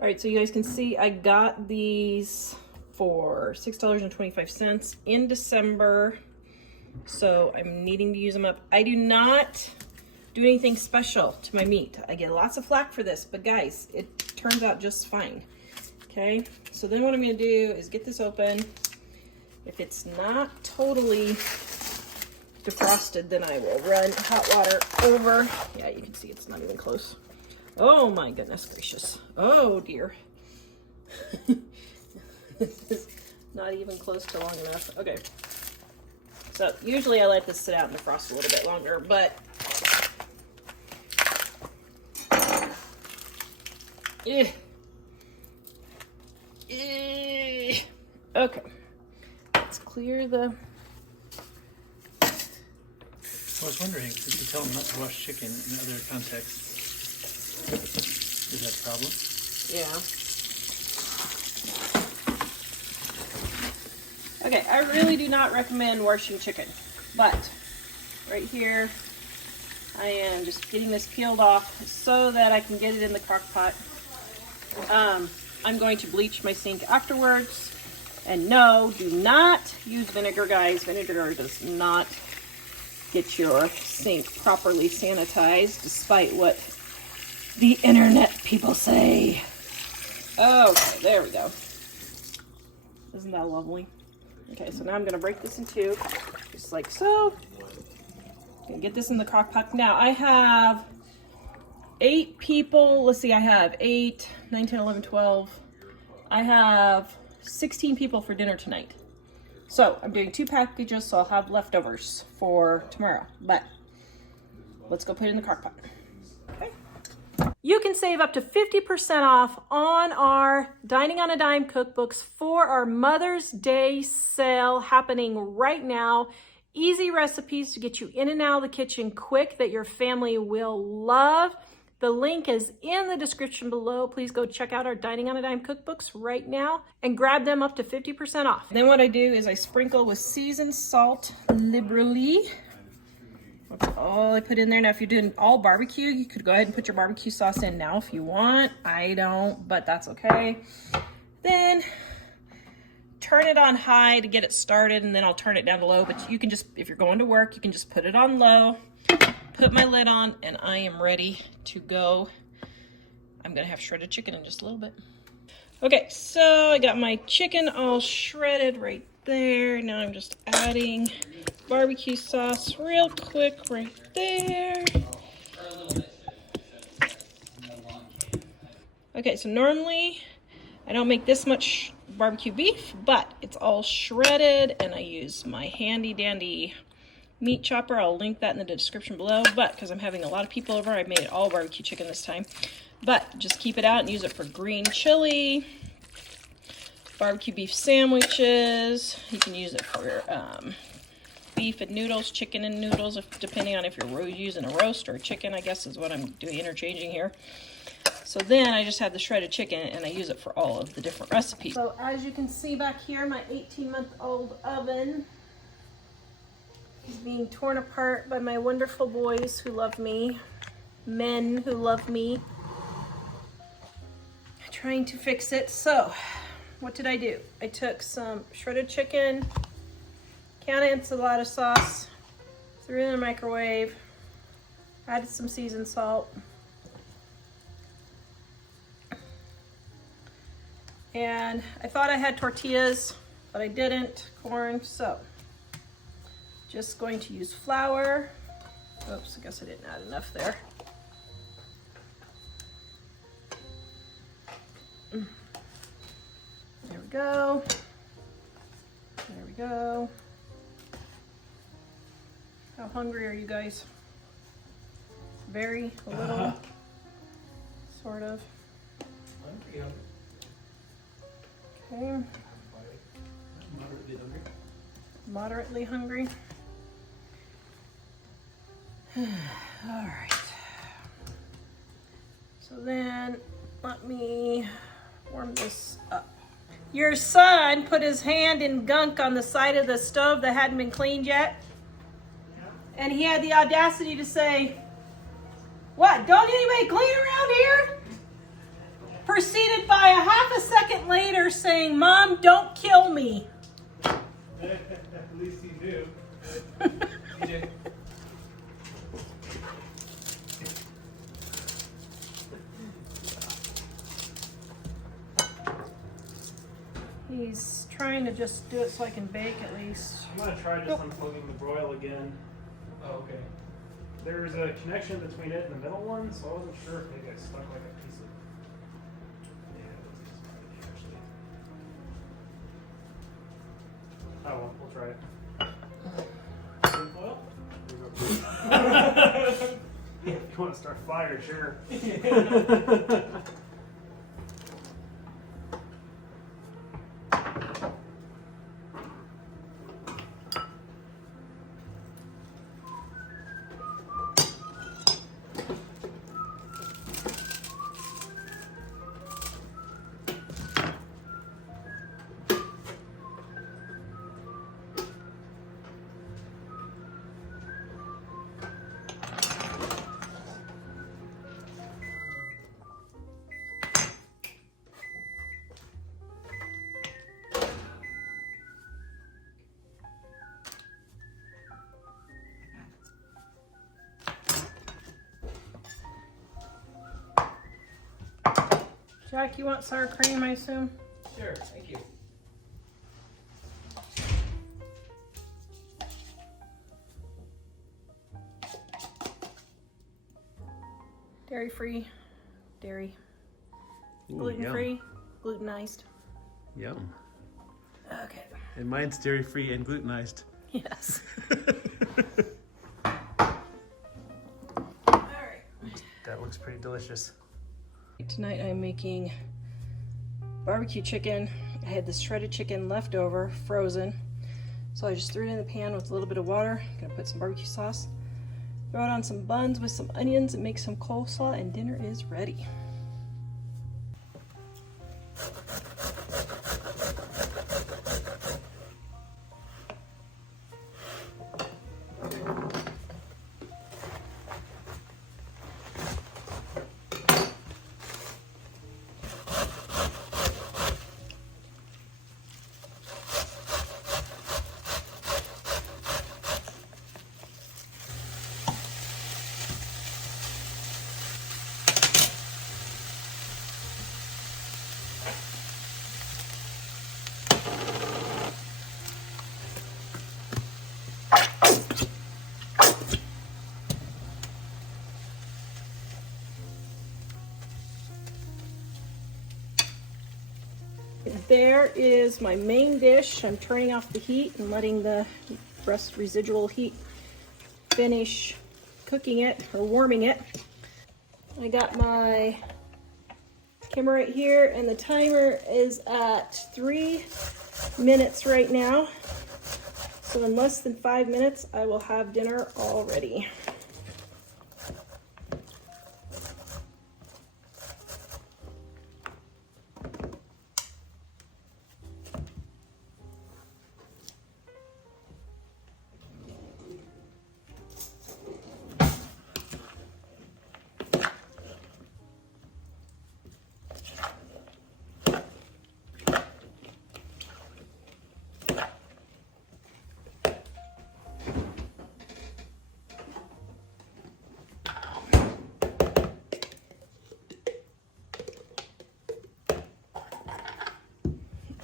All right, so you guys can see I got these for $6.25 in December. So I'm needing to use them up. I do not do anything special to my meat. I get lots of flack for this, but guys, it turns out just fine. Okay, so then what I'm gonna do is get this open. If it's not totally defrosted, then I will run hot water over. Yeah, you can see it's not even close. Oh my goodness gracious. Oh dear. This is not even close to long enough. Okay. So usually I let this sit out and defrost a little bit longer, but okay. Let's clear the... I was wondering, did you tell them not to wash chicken in other contexts? Is that a problem? Yeah. Okay, I really do not recommend washing chicken, but right here, I am just getting this peeled off so that I can get it in the crock pot. I'm going to bleach my sink afterwards. And no, do not use vinegar, guys. Vinegar does not get your sink properly sanitized, despite what the internet people say. Okay, there we go. Isn't that lovely? Okay, so now I'm gonna break this in two, just like so. Okay, get this in the crock pot. Now I have 8 people. Let's see, I have 8, 9, 10, 11, 12. I have 16 people for dinner tonight. So I'm doing 2 packages, so I'll have leftovers for tomorrow. But let's go put it in the crock pot. Okay. You can save up to 50% off on our Dining on a Dime cookbooks for our Mother's Day sale happening right now. Easy recipes to get you in and out of the kitchen quick that your family will love. The link is in the description below. Please go check out our Dining on a Dime cookbooks right now and grab them up to 50% off. Then what I do is I sprinkle with seasoned salt liberally. That's all I put in there. Now, if you're doing all barbecue, you could go ahead and put your barbecue sauce in now if you want. I don't, but that's okay. Then turn it on high to get it started, and then I'll turn it down to low. But you can just, if you're going to work, you can just put it on low. Put my lid on, and I am ready to go. I'm gonna have shredded chicken in just a little bit. Okay, so I got my chicken all shredded right there. Now I'm just adding barbecue sauce real quick right there. Okay, so normally I don't make this much barbecue beef, but it's all shredded, and I use my handy dandy meat chopper. I'll link that in the description below, but because I'm having a lot of people over, I made it all barbecue chicken this time. But just keep it out and use it for green chili, barbecue beef sandwiches. You can use it for beef and noodles, chicken and noodles, depending on if you're using a roast or a chicken, I guess is what I'm doing, interchanging here. So then I just have the shredded chicken, and I use it for all of the different recipes. So as you can see back here, my 18-month-old oven is being torn apart by my wonderful boys who love me, men who love me, trying to fix it. So what did I do? I took some shredded chicken, can of enchilada sauce, threw it in the microwave, added some seasoned salt, and I thought I had tortillas, but I didn't, corn, so just going to use flour. Oops, I guess I didn't add enough there. There we go. There we go. How hungry are you guys? Very, a little, sort of. Okay. Moderately hungry. All right. So then let me warm this up. Your son put his hand in gunk on the side of the stove that hadn't been cleaned yet. And he had the audacity to say, "What, don't anybody clean around here?" proceeded by a half a second later saying, "Mom, don't kill me." At least you do. TJ. He's trying to just do it so I can bake at least. I'm going to try just unplugging the broil again. Oh, okay. There's a connection between it and the middle one, so I wasn't sure if maybe I stuck like a piece of... Yeah, it looks just fine, actually. Oh well, we'll try it. Well, if you want to start fire, sure. Jack, you want sour cream, I assume? Sure, thank you. Dairy-free, dairy. Ooh, Gluten-free, glutenized. Yum. Okay. And mine's dairy-free and glutenized. Yes. Alright. That looks pretty delicious. Tonight I'm making barbecue chicken. I had this shredded chicken left over, frozen. So I just threw it in the pan with a little bit of water. Gonna put some barbecue sauce. Throw it on some buns with some onions and make some coleslaw, and dinner is ready. There is my main dish. I'm turning off the heat and letting the residual heat finish cooking it or warming it. I got my camera right here and the timer is at 3 minutes right now. So in less than 5 minutes, I will have dinner all ready.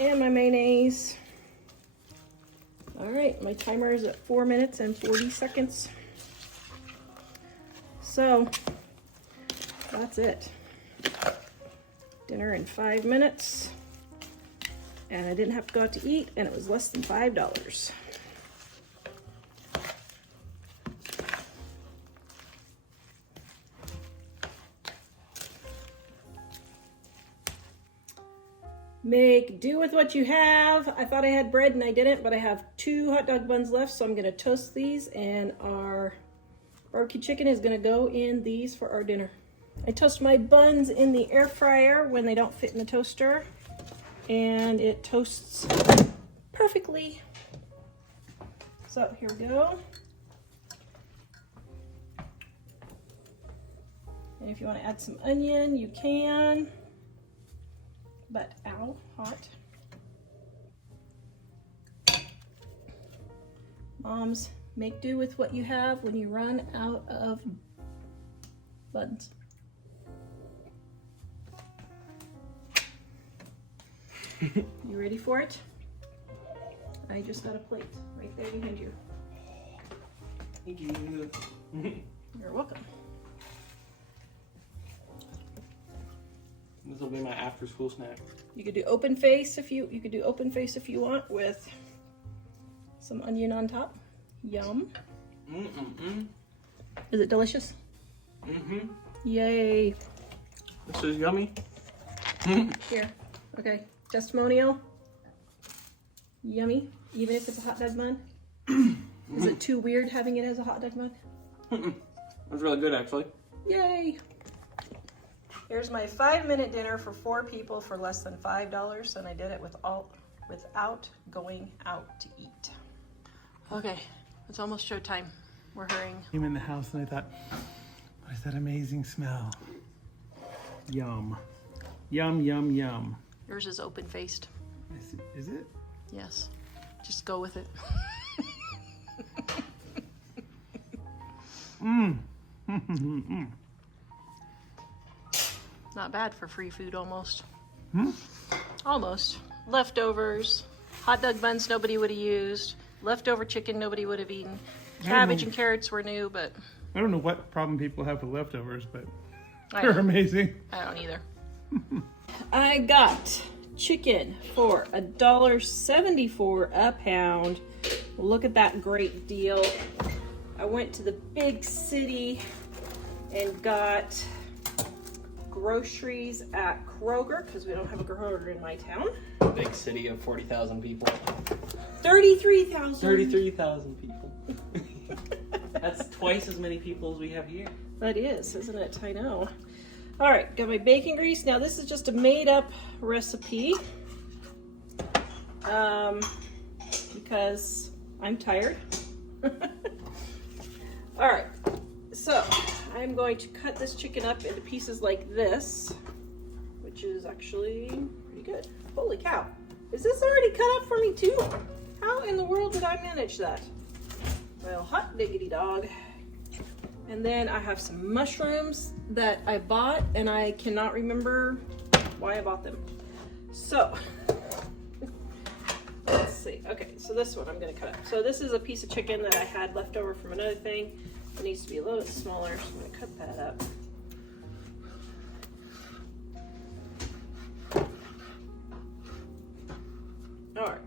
And my mayonnaise. All right, my timer is at 4 minutes and 40 seconds. So that's it. Dinner in 5 minutes. And I didn't have to go out to eat, and it was less than $5. Make do with what you have. I thought I had bread and I didn't, but I have 2 hot dog buns left, so I'm gonna toast these, and our barbecue chicken is gonna go in these for our dinner. I toast my buns in the air fryer when they don't fit in the toaster, and it toasts perfectly. So here we go. And if you want to add some onion, you can. but ow, hot. Moms, make do with what you have when you run out of buns. You ready for it? I just got a plate right there behind you. Thank you. You're welcome. This will be my after-school snack. You could do open face if you want with some onion on top. Yum. Is it delicious? Yay. This is yummy. Here. Okay. Testimonial. Yummy. Even if it's a hot dog bun. Is it too weird having it as a hot dog bun? It's really good, actually. Yay. Here's my 5-minute dinner for 4 people for less than $5, and I did it without going out to eat. Okay, it's almost showtime. We're hurrying. Came in the house and I thought, what is that amazing smell? Yum. Yum, yum, yum. Yours is open-faced. Is it? Yes. Just go with it. Not bad for free food, almost. Almost. Leftovers. Hot dog buns nobody would have used. Leftover chicken nobody would have eaten. Cabbage and carrots were new, but... I don't know what problem people have with leftovers, but I they're don't. amazing. I don't either. I got chicken for $1.74 a pound. Look at that great deal. I went to the big city and got groceries at Kroger because we don't have a Kroger in my town. Big city of 40,000 people. 33,000. 33,000 people. That's twice as many people as we have here. That is, isn't it? I know. All right, got my bacon grease. Now this is just a made-up recipe because I'm tired. All right, so I'm going to cut this chicken up into pieces like this, which is actually pretty good. Holy cow. Is this already cut up for me too? How in the world did I manage that? Well, hot diggity dog. And then I have some mushrooms that I bought and I cannot remember why I bought them. So, let's see. Okay, so this one I'm gonna cut up. So this is a piece of chicken that I had left over from another thing. It needs to be a little bit smaller, so I'm gonna cut that up. All right,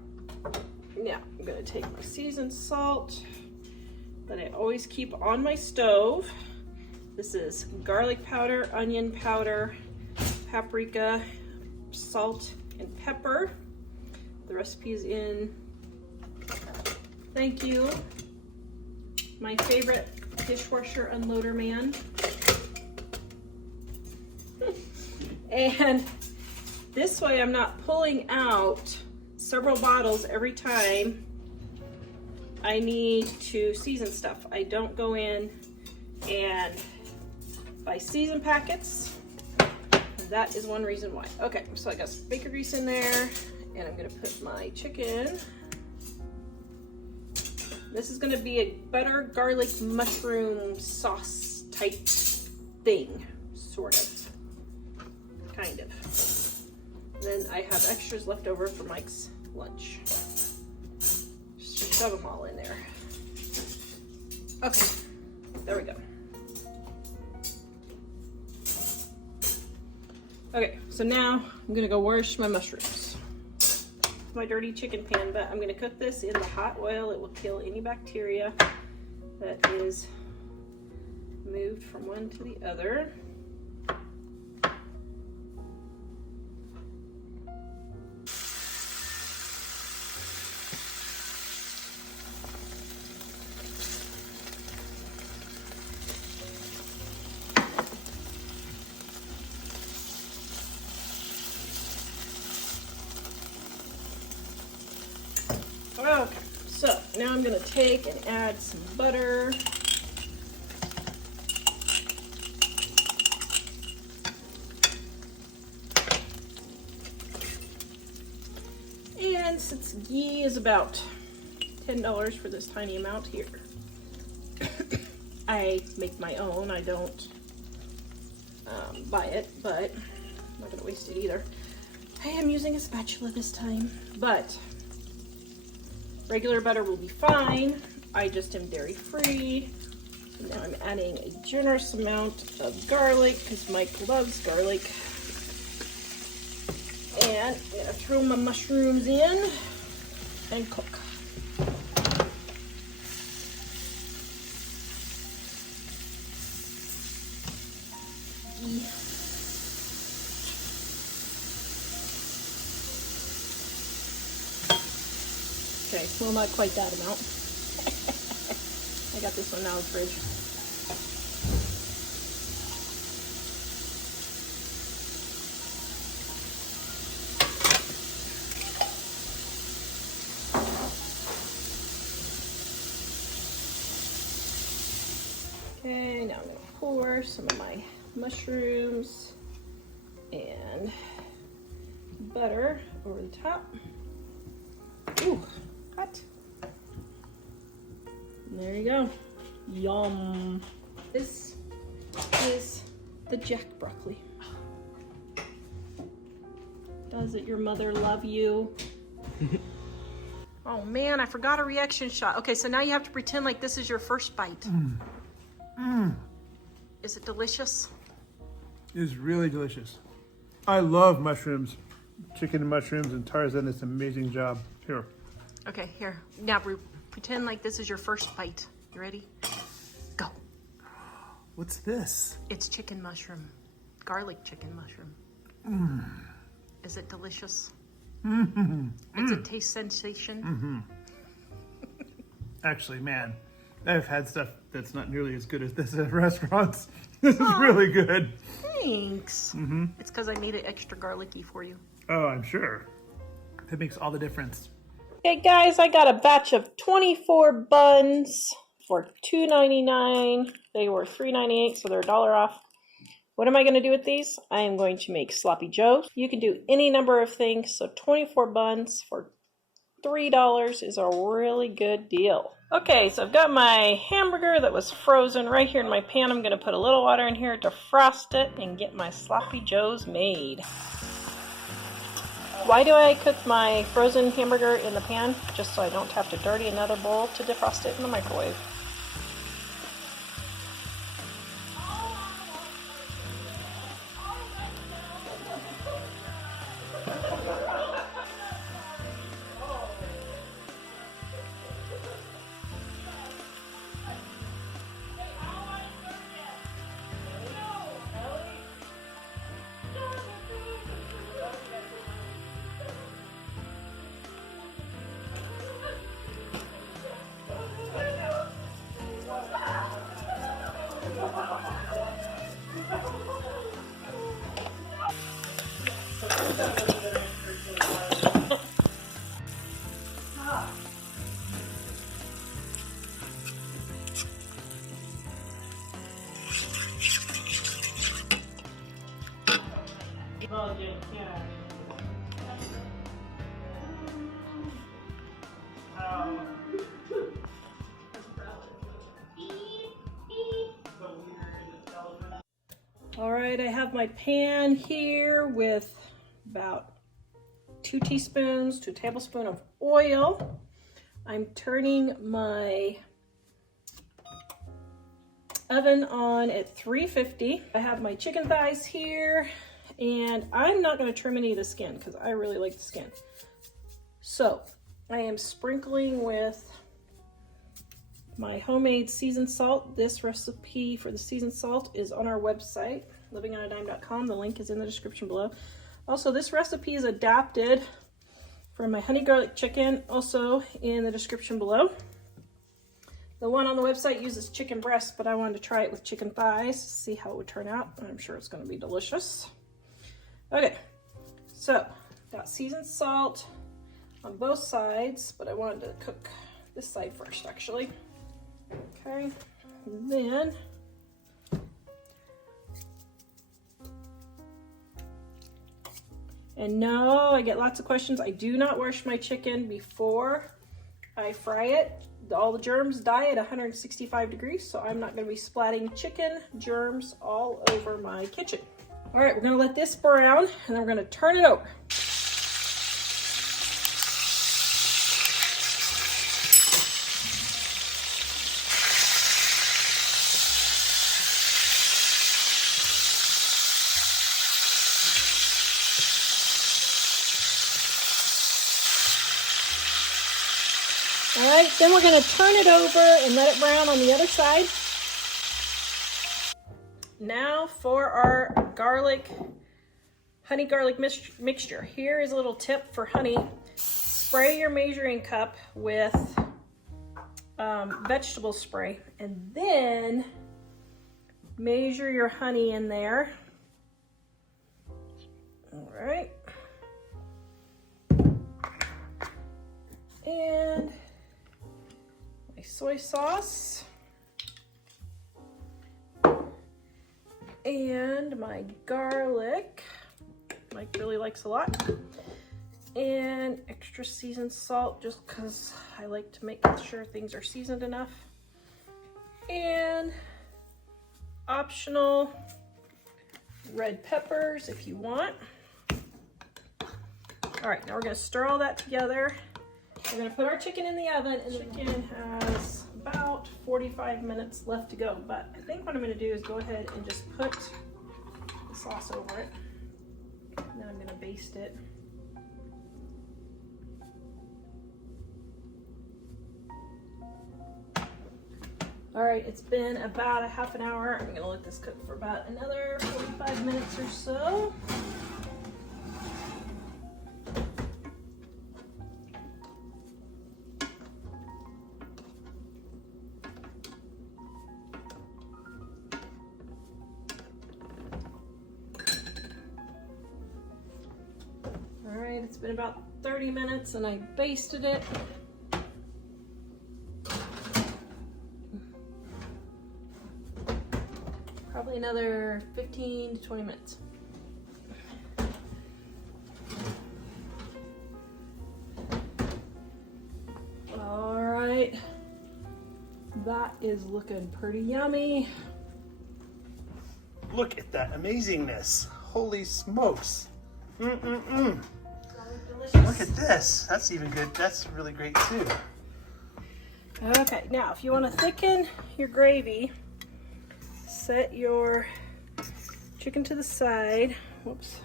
now I'm gonna take my seasoned salt that I always keep on my stove. This is garlic powder, onion powder, paprika, salt, and pepper. The recipe is in, thank you, my favorite dishwasher unloader man. And this way I'm not pulling out several bottles every time I need to season stuff. I don't go in and buy season packets. That is one reason why. Okay, so I got some bacon grease in there, and I'm gonna put my chicken. This is gonna be a butter garlic mushroom sauce type thing, sort of, kind of. Then I have extras left over for Mike's lunch. Just shove them all in there. Okay, there we go. Okay, so now I'm gonna go wash my mushrooms. My dirty chicken pan, but I'm gonna cook this in the hot oil. It will kill any bacteria that is moved from one to the other. Okay, so now I'm gonna take and add some butter. And since ghee is about $10 for this tiny amount here, I make my own. I don't buy it, but I'm not gonna waste it either. I am using a spatula this time, but regular butter will be fine. I just am dairy free. Now I'm adding a generous amount of garlic because Mike loves garlic. And I'm gonna throw my mushrooms in and cook. Okay, well, not quite that amount. I got this one out of the fridge. Okay, now I'm gonna pour some of my mushrooms and butter over the top. Ooh, hot. There you go. Yum. This is the jack broccoli. Doesn't your mother love you? Oh man, I forgot a reaction shot. Okay, so now you have to pretend like this is your first bite. Is it delicious? It is really delicious. I love mushrooms. Chicken and mushrooms, and Tarzan does an amazing job. Here. Okay, here. Now pretend like this is your first bite. You ready? Go. What's this? It's chicken mushroom. Garlic chicken mushroom. Is it delicious? It's a taste sensation. Actually, man, I've had stuff that's not nearly as good as this at restaurants. This is really good. Thanks. It's because I made it extra garlicky for you. Oh, I'm sure. That makes all the difference. Okay, guys, I got a batch of 24 buns for $2.99. They were $3.98, so they're $1 off. What am I going to do with these? I am going to make sloppy joes. You can do any number of things, so 24 buns for $3 is a really good deal. Okay, so I've got my hamburger that was frozen right here in my pan. I'm going to put a little water in here to frost it and get my sloppy joes made. Why do I cook my frozen hamburger in the pan? Just so I don't have to dirty another bowl to defrost it in the microwave. All right, I have my pan here with about 2 tablespoons of oil. I'm turning my oven on at 350. I have my chicken thighs here, and I'm not going to trim any of the skin because I really like the skin. So I am sprinkling with my homemade seasoned salt. This recipe for the seasoned salt is on our website, livingonadime.com. The link is in the description below. Also, this recipe is adapted from my honey garlic chicken, also in the description below. The one on the website uses chicken breast, but I wanted to try it with chicken thighs to see how it would turn out. I'm sure it's going to be delicious. Okay, so got seasoned salt on both sides, but I wanted to cook this side first, actually. Okay, and then And no, I get lots of questions. I do not wash my chicken before I fry it. All the germs die at 165 degrees, so I'm not going to be splatting chicken germs all over my kitchen. All right, we're going to let this brown, and then we're going to turn it over. All right, then we're going to turn it over and let it brown on the other side. Now for our honey garlic mixture. Here is a little tip for honey. Spray your measuring cup with vegetable spray, and then measure your honey in there. All right. And my soy sauce. And my garlic, Mike really likes a lot, and extra seasoned salt just because I like to make sure things are seasoned enough, and optional red peppers if you want. All right, now we're going to stir all that together. We're going to put our chicken in the oven, and the chicken has about 45 minutes left to go, but I think what I'm going to do is go ahead and just put the sauce over it, and then I'm going to baste it. All right, it's been about a half an hour. I'm going to let this cook for about another 45 minutes or so. It's been about 30 minutes and I basted it. Probably another 15 to 20 minutes. All right, that is looking pretty yummy. Look at that amazingness. Holy smokes. Look at this. That's even good. That's really great too. Okay, now if you want to thicken your gravy, set your chicken to the side. Whoops.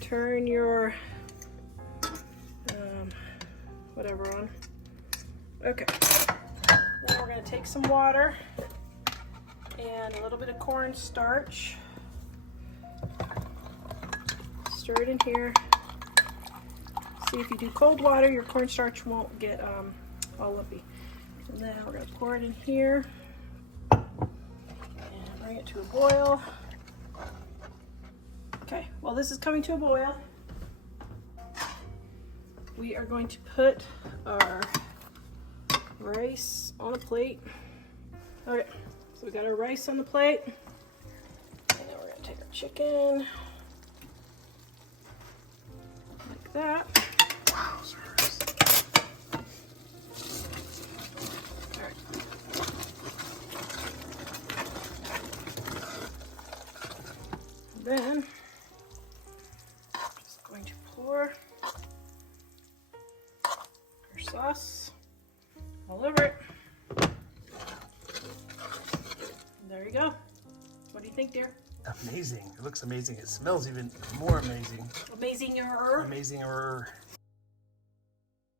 Turn your whatever on. Okay. Then we're going to take some water and a little bit of cornstarch. Stir it in here. See, if you do cold water, your cornstarch won't get all lumpy. And then we're going to pour it in here and bring it to a boil. Okay, while this is coming to a boil, we are going to put our rice on a plate. Okay, so we got our rice on the plate, and then we're going to take our chicken like that. Then I'm just going to pour our sauce all over it. There you go. What do you think, dear? Amazing. It looks amazing. It smells even more amazing. Amazinger. Amazinger.